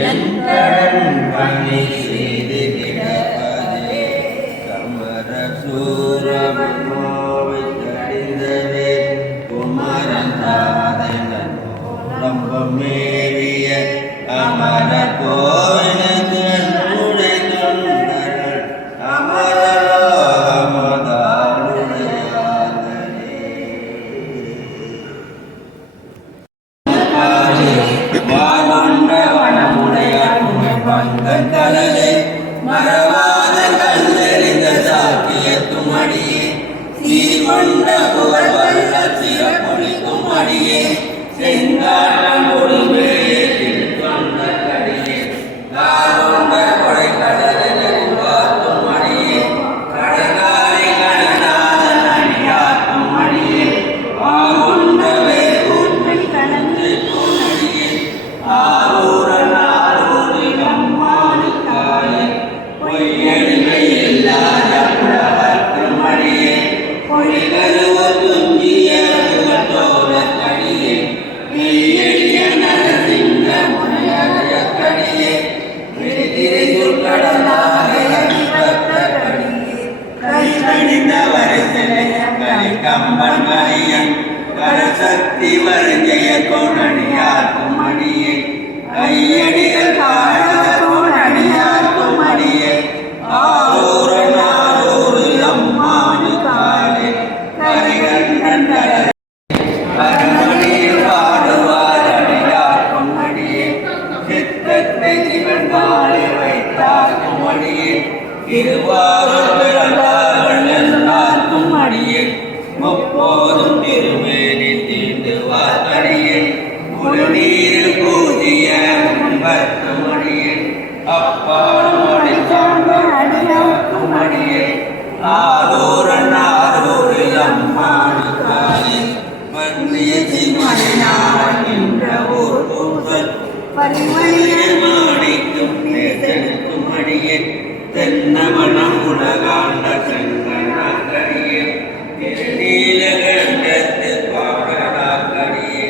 என் கடன் பணி செய்து கிடப்பதே கமர சூரமாவை கடிந்தவே குமரன் தாதனன் மேவிய அமர கோயிலுக்கு அன்புடை தொண்டர்கள் கடலே மரவாத கல்லெறிந்த சாக்கியத்தும் அடியே சீர்கொண்ட புகழ் வல்ல சிறப்பொழிக்கும் அடியே செங்காட்டம் கொடுமையில் தொண்ட கடியே காலொண்ட கொடை கடலில் பார்க்கும் அடியே கடகாரை கடனாதன் அடியாக்கும் அடியே ஆகுண்ட வேகூன்றை கலந்து அடியே ஆரூரன் சக்தி வருஜய கோணடியாக்கும் அடியே கையடிகள் காணக்கும் அடியாக்கும் அடியே ஆரூரன் ஆரூரு அம்மானு காலே கரிகண்டன் கரமணியில் பாடுவார் அடியாக்கும் அடியே சித்தத்தை சிவன் காலை வைத்தாக்கும் அடியே இருவாரும் பிறந்தார்கள் எல்லாருக்கும் அடியே முப்போதும் திருமேனி தீண்டுவார் அடியே முழுநீரில் பூஜிய முன்பற்றும் அடியே அப்பாடும் அடியாக்கும் அடியே ஆரூரன் ஆரூரில் அம்மானு காலே மன்னிய சிம்மனான் என்ற ஊர் பூசல் பரிமணியில் மாணிக்கும் நேசனுக்கும் அடியே தென்னவனம் உலகாண்ட செங்கனாக்கடியே நீலகண்டத்து பாடலாக்கடியே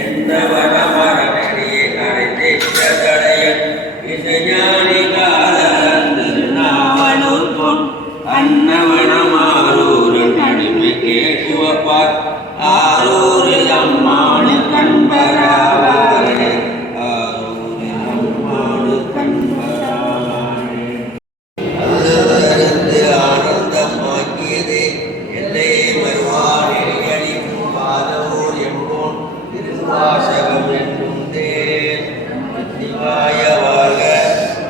எந்த வடமரடியே கடைத்திட்ட தடையன் இசைஞானி காலந்து நாவனூர் பொன் அன்னவனம் ஆரூரன் அடிமை கேட்டுவப்பார் ஆரூரில் அம்மானு கண்பராவாரே ஆரூரில் அம்மானு கண்பராவாரே அல்லது ஆனந்தமாக்கியதே எல்லை வருவானில் அளிக்கும் பாதவோர் எம்போன் திருவாசகம் என்னும் தேர் சிவாய வாழ்க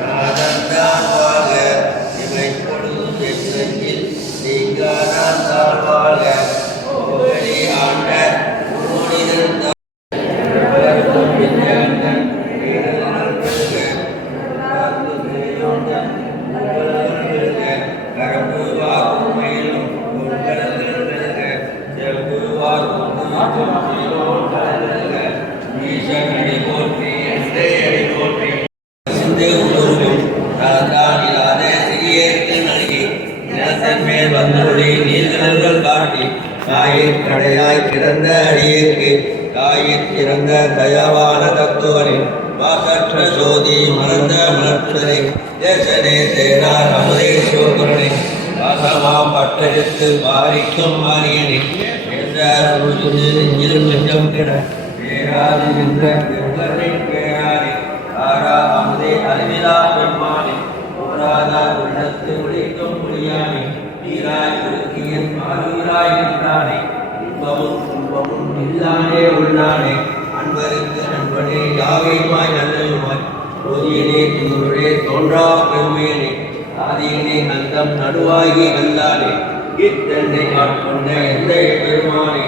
நாதந்தான் வாழ்க இவை பொழுதும் எங்கள் நீங்காதான் தாழ் வாழ்க ஓகடி ஆண்ட உருவனிருந்த கடையாய் கிடந்த அடியேற்கு தாயிற் சிறந்த தயாவான தத்துவனின் வாசற்ற சோதி மறந்த மலர்ச்சனை தேசனே சேனார் அமுதே சிவகுரனை வாசமா பட்டெடுத்து பாரிக்கும் மாரியனை நெஞ்சம் கிட பேராது நின்ற பேரானே ஆரா அமுதே அறிவிலா பெருமானே போராதா உள்ளத்து ஒழிக்கும் முடியானே நீராய் ஒழுக்கியன் ஆரூராய் நின்றானே இன்பமும் துன்பமும் இல்லானே உள்ளானே அன்பருக்கு நண்பனே யாவையுமாய் நல்லதுமாய் போதியனே தூரே தோன்றா பெருமையனே ஆதியனே அந்தம் நடுவாகி அல்லானே இத்தன்னை ஆட்கொண்ட எந்தை பெருமானே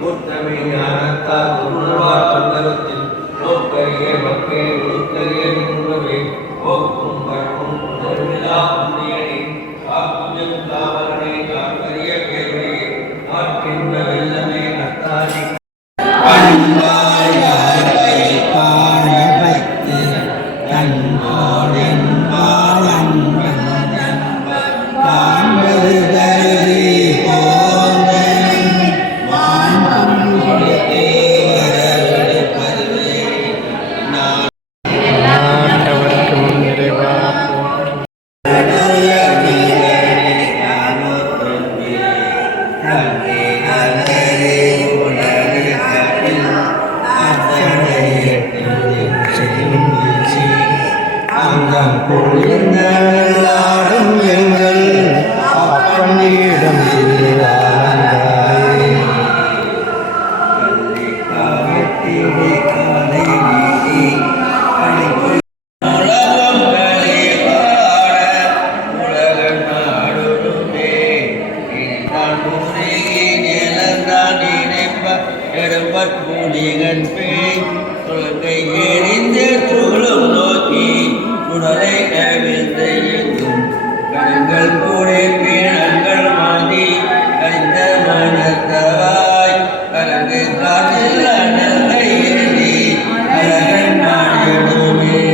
முத்தமை ஞானத்தால் உணர்வார் சந்தகத்தில் நோக்கரிய மக்கே ஒழுக்கரிய உணர்வே போக்கும் பரப்பும் உணர்விலா புண்ணியனே காப்புஜம் காவலனே காக்கரிய கேள்வியே நாட்கின்ற வெள்ளமே நத்தானே கடம்பற் கூலிகன்பே சுழங்கை எரிந்து சூழும் நோக்கி உடலை கவிழ்ந்து எங்கும் கண்கள் கூட பீழங்கள் மாண்டி கரிந்த மனத்தவாய் கலங்கு காற்றில் அடலை ஏறி அழகன் நாடிடுமே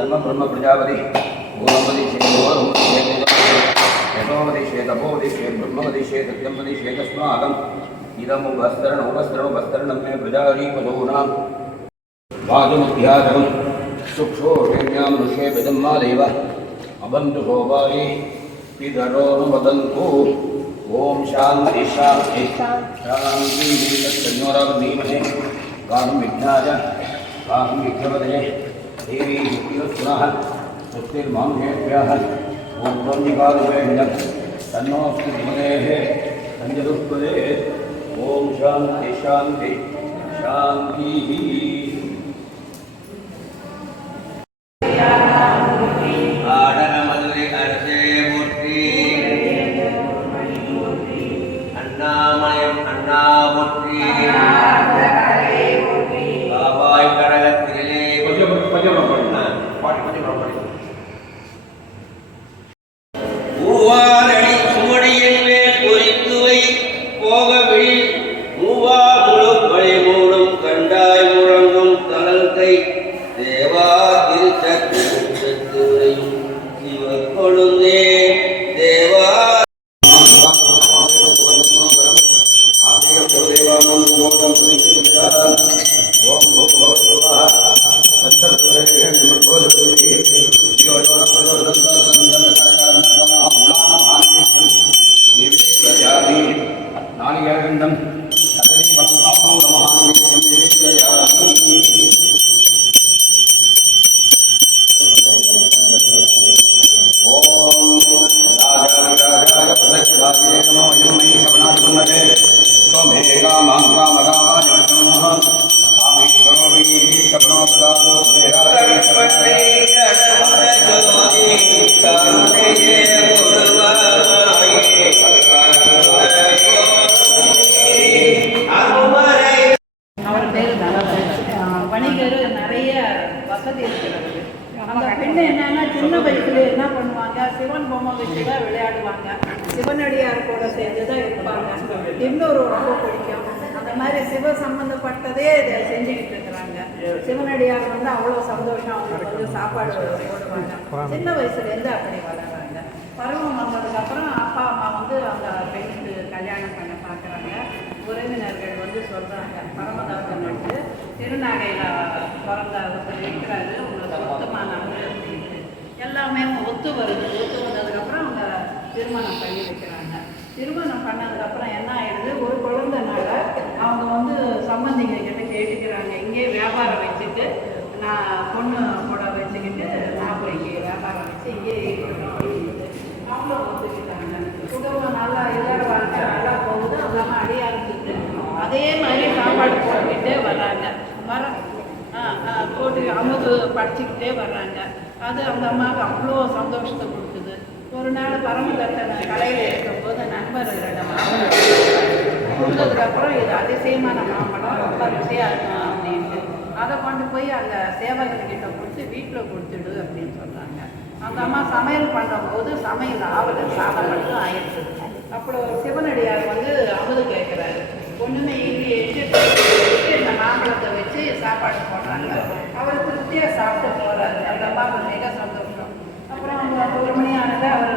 सर्व ब्रह्म प्रजापति गोमति यशोमति श्वेतभोमति श्वेत ब्रह्मवति श्वेत सत्यंपति श्वेतस्माकम् इदम् उपस्तरणं मे प्रजारीपशूनां वाजमुद्यातकं सुक्षोषेण्यां ऋषे विदम्मादेव अबन्धु शोभाये पितरोनुवदन्तु ओम शांति शांति शांति तत्संयोरावधीमहे कामं विघ्नाय कामं विघ्नपदये देवी पुनः स्वस्तिर्मानुषेभ्यः ओम ब्रह्मिकारूपेण तन्नोऽस्तु धीमतेः संजदुष्पदे ओम शांति शांति शांतिः சிவன் பொம்மை வச்சு தான் விளையாடுவாங்க. சிவனடியார் கூட சேர்ந்து தான் இருப்பாங்க. இன்னொரு ரொம்ப பிடிக்கும். அந்த மாதிரி சிவ சம்பந்தப்பட்டதே இதை செஞ்சுக்கிட்டு இருக்கிறாங்க. சிவனடியார் வந்து அவ்வளோ சந்தோஷம். அவங்களுக்கு வந்து சாப்பாடு போடுவாங்க. சின்ன வயசுலேருந்து அப்படி வளர்றாங்க. பருவம் வந்ததுக்கப்புறம் அப்பா அம்மா வந்து அந்த பெண்ணுக்கு கல்யாணம் பண்ண பார்க்குறாங்க. உறவினர்கள் வந்து சொல்கிறாங்க, பரமதாசன் வந்து திருநாகையில் பிறந்த ஒருத்தர் இருக்கிறாரு, உங்களுக்கு சுத்தமான எல்லாமே ஒத்து வருது. ஒத்து வந்ததுக்கப்புறம் அவங்க திருமணம் பண்ணி வைக்கிறாங்க. திருமணம் பண்ணதுக்கப்புறம் என்ன ஆயிடுது, ஒரு குழந்தைனால அவங்க வந்து சம்பந்திங்க கிட்ட கேட்டுக்கிறாங்க, இங்கே வியாபாரம் வச்சுட்டு நான் பொண்ணு கூட வச்சுக்கிட்டு நான் போய் இங்கே வியாபாரம் வச்சு இங்கே அவங்களும் ஒத்துக்கிட்டாங்க. குடும்பனால அதே மாதிரி சாப்பாடு போட்டுக்கிட்டே வர்றாங்க. போட்டு அமுது படிச்சுக்கிட்டே வர்றாங்க. அது அந்த அம்மாவுக்கு அவ்வளோ சந்தோஷத்தை கொடுக்குது. ஒரு நாள் பரமதத்தனை கலையில் இருக்கும்போது நண்பர்களிடம் மாம்பழம் கொடுத்ததுக்கப்புறம் இது அதிசயமான மாம்பழம், ரொம்ப ருசியாக இருக்கும் அப்படின்ட்டு அதை கொண்டு போய் அந்த சேவகர்கிட்ட கொடுத்து வீட்டில் கொடுத்துடு அப்படின்னு சொல்கிறாங்க. அந்த அம்மா சமையல் பண்ணும்போது சமையல் ஆவது சாதம் மட்டும் ஆயிடுச்சு. அப்புறம் சிவனடியார் வந்து அமுது கேட்குறாரு. ஒன்றுமே இல்லையே, இந்த மாம்பழத்தை வச்சு சாப்பாடு போடுறாங்க. அவர் திருப்தியாக சாப்பிட்டு போகிறாரு. அந்த அம்மாவுக்கு மிக சந்தோஷம். அப்புறம் அவங்க 1 மணி ஆனது அவர்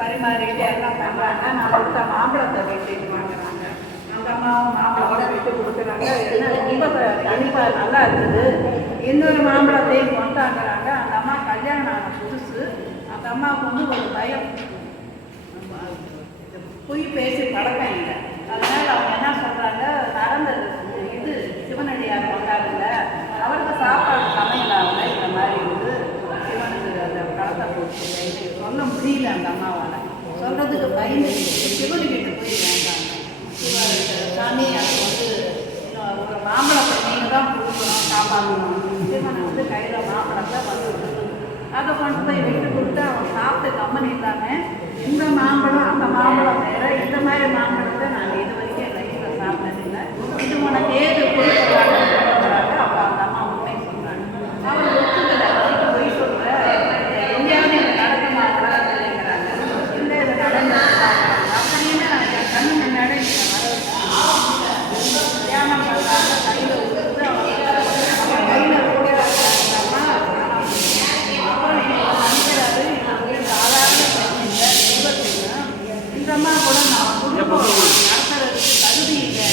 பரிமாறிக்கிட்டு எல்லாம் பண்ணுறாங்க. நான் கொடுத்த மாம்பழத்தை வீட்டுக்கு வாங்குறாங்க. அந்த அம்மாவும் மாம்பழத்தை விட்டு கொடுக்குறாங்க. என்ன ரொம்ப கண்டிப்பாக நல்லா இருக்குது. இன்னொரு மாம்பழத்தையும் கொண்டாடுறாங்க. அந்த அம்மா கல்யாணம் ஆன புதுசு. அந்த அம்மாவுக்கு வந்து ஒரு பயம், பொய் பேசி பழக்கம் இல்லை. அதனால் அவங்க என்ன சொல்கிறாங்க, நடந்தது இது சிவனடியார் கொண்டாடுல அவருக்கு சாப்பாடு சமையல் ஆகல, இந்த மாதிரி வந்து சிவனுக்கு அந்த பழத்தை போட்டு சொல்ல முடியல. அந்த அம்மாவால் சொல்கிறதுக்கு பயந்து சிவனுக்கிட்ட போய் வேண்டாங்க. சாமி அது வந்து ஒரு மாம்பழத்தை நீங்கள் தான் கொடுக்கணும், காப்பாற்றணும். சிவனை வந்து கையில் மாம்பழத்தை வந்து கொடுக்கணும். அதை கொண்டு போய் விட்டு கொடுத்து அவன் சாப்பிட்டு கம்மன் இல்லாமல் இந்த மாம்பழம் அந்த மாம்பழம் வேறு, இந்த மாதிரி மாம்பழத்தை நான் இது வரைக்கும் என் லைஃப்பில் சாப்பிட்டதில்லை. இது உனக்கு ஏது கொடுக்குறாங்க சொல்கிறாங்க. அப்போ அந்த அம்மா உண்மை சொல்கிறாங்க. அவர் ஒத்துக்கலை. அதுக்கு போய் சொல்கிற எங்கேயாவது இது நடக்க மாம்பழம் இல்லைங்கிறாங்க. இல்லை இது நடந்து அப்படின்னு நான் என் கண்ணு முன்னாடி தியானம் பண்ணுறாங்க. கையில் கொடுத்து அவங்க கையில் கொடுக்குறாங்க. அப்புறம் எனக்கு நினைக்கிறாரு, எனக்கு சாதாரண பிரச்சனை இந்த அம்மா கூட நான் குடும்பம் நடத்துறதுக்கு தகுதி இல்லை.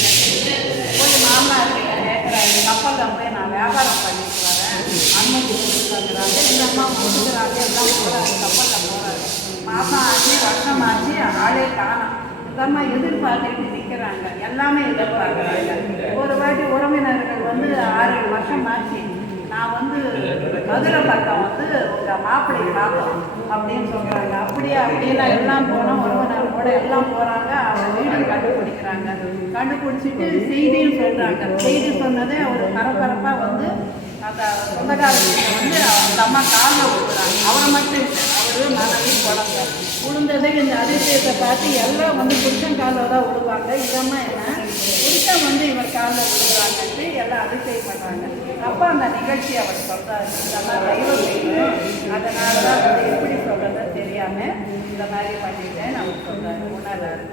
எனக்கு போய் மாமனார் கேட்குறாரு, கப்பலில் போய் நான் வியாபாரம் பண்ணிட்டு வரேன், அனுமதி கொடுக்குறாங்க. இந்த அம்மா கொடுக்குறாங்க. எல்லாம் போகிறாரு, கப்பலில் போகிறாரு. மாதம் ஆச்சு, வருஷம் ஆச்சு, ஆளே காணும். இந்த அம்மா எதிர்பார்த்துட்டு நிற்கிறாங்க. எல்லாமே எதிர்பார்க்குறாங்க. ஒரு வாட்டி உறவினர்கள் வந்து 6-7 வருஷம் ஆச்சு, நான் வந்து மதுரை பக்கம் வந்து உங்கள் மாப்பிள்ளையை பார்த்தோம் அப்படின்னு சொல்கிறாங்க. அப்படியே அப்படின்னா எல்லாம் போனோம், உறவினர்களோட எல்லாம் போகிறாங்க. அவங்க வீடு கண்டுபிடிக்கிறாங்க. கண்டுபிடிச்சிட்டு செய்தியும் சொல்கிறாங்க. செய்தி சொன்னதே ஒரு பரபரப்பாக வந்து அந்த சொந்தக்காரர்கிட்ட வந்து அந்த அம்மா காலில் விழுறாங்க. அவரை மட்டும் இல்லை, அவர் மனைவி குழந்தை விழுந்ததே இந்த அதிசயத்தை பார்த்து எல்லாம் வந்து புருஷன் காலில் தான் விழுவாங்க. இதம்மா என்ன புருஷன் வந்து இவர் காலில் விழுகிறாங்கன்ட்டு எல்லாம் அதிசயம் பண்ணுறாங்க. அப்போ அந்த நிகழ்ச்சி அவர் சொல்கிறாரு, இதெல்லாம் தெய்வம் செய்யணும், அதனால தான் வந்து எப்படி சொல்கிறதுன்னு தெரியாமல் இந்த மாதிரி பண்ணிட்டேன்னு அவர் சொல்கிறாரு, உணர்றாரு.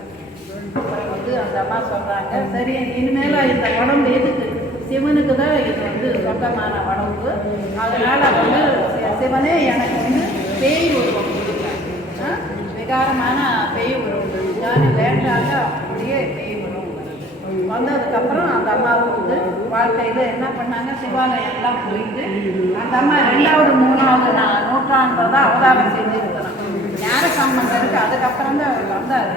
அப்புறம் வந்து அந்த அம்மா சொல்கிறாங்க, சரி இனிமேல் இந்த உடம்பு எதுக்கு, சிவனுக்கு தான் இது வந்து சொந்தமான உடம்பு. அதனால் வந்து சிவனே எனக்கு வந்து பேய் உருவம் கொடுக்குறாங்க. விகாரமான பேய் உருவம் நான் வேண்டாங்க. அப்படியே பேய் உருவம் வந்ததுக்கப்புறம் அந்த அம்மாவுக்கு வந்து வாழ்க்கையில் என்ன பண்ணாங்க, சிவாலயம் எல்லாம் போயிட்டு அந்த அம்மா 2வது 3வது நூற்றாண்டில் தான் அவதாரம் செஞ்சுருக்கிறான். ஞான சம்பந்தம் இருக்குது. அதுக்கப்புறம் தான் அவர் வந்தார்.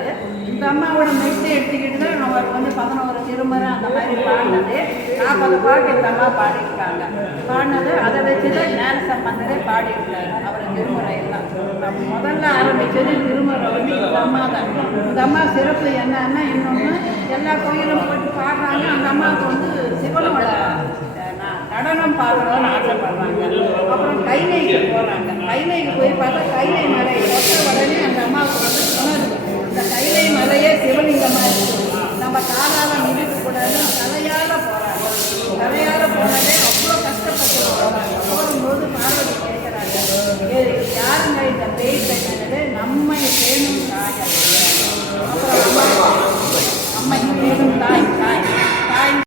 இந்த அம்மாவோட மெட்டு எடுத்துக்கிட்டு தான் அவர் வந்து 11 திருமுறை அந்த மாதிரி பாடினது. 40 பாட்டு இந்த அம்மா பாடியிருக்காங்க. பாடினது அதை வச்சு தான் ஞான சம்பந்தரே பாடியிருக்காரு அவர் திருமுறை எல்லாம். முதல்ல ஆரம்பித்தது திருமுறை வந்து இந்த அம்மா தான். இந்த அம்மா சிறப்பு என்னன்னா, இன்னொன்று எல்லா கோயிலும் போட்டு பாடுறாங்க. அந்த அம்மாவுக்கு வந்து சிவனோட நடனம் பார்க்கணும்னு ஆசைப்படுறாங்க. அப்புறம் கைலைக்கு போகிறாங்க. கைலைக்கு போய் பார்த்தா கைலை மலை ஒத்த உடனே அந்த அம்மாவுக்கு வந்து உணருது, இந்த கைலை மலையே சிவலிங்கமாக இருக்குது, நம்ம காலால் மிதிக்கக்கூடாது, தலையால் போகிறாங்க. தலையால் போனதே அவ்வளோ கஷ்டப்பட்டு போகிறாங்க. போகும்போது பார்வதி கேட்குறாங்க, யாருங்க இந்த பேய் பெண்ணது, நம்மை பேணும் தாய். அப்புறம் அம்மை பேணும் தாய் தாய் தாய்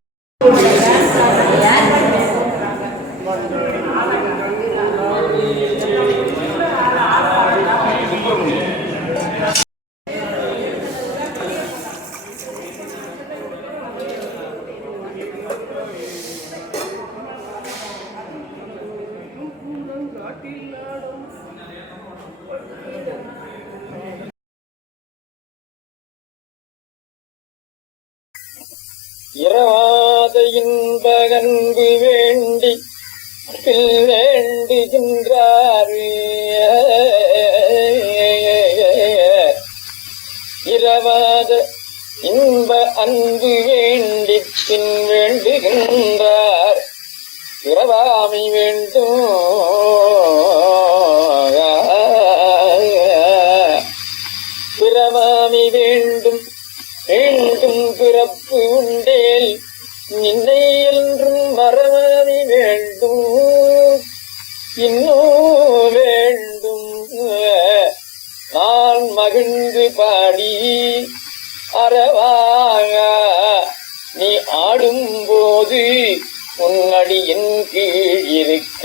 இரவாத இன்ப அன்பு வேண்டி வேண்டுகின்றார். இரவாத இன்ப அன்பு வேண்டி பின் வேண்டுகின்றார் பிறவாமை வேண்டும் பிறவாமை வேண்டும் வேண்டும் பிறப்பு உண்டேல் நின்னை என்றும் மறவாமை வேண்டும் இன்னும் வேண்டும் நான் மகிழ்ந்து பாடி அறவாக நீ ஆடும்போது உன்னடியின் கீழ் இருக்க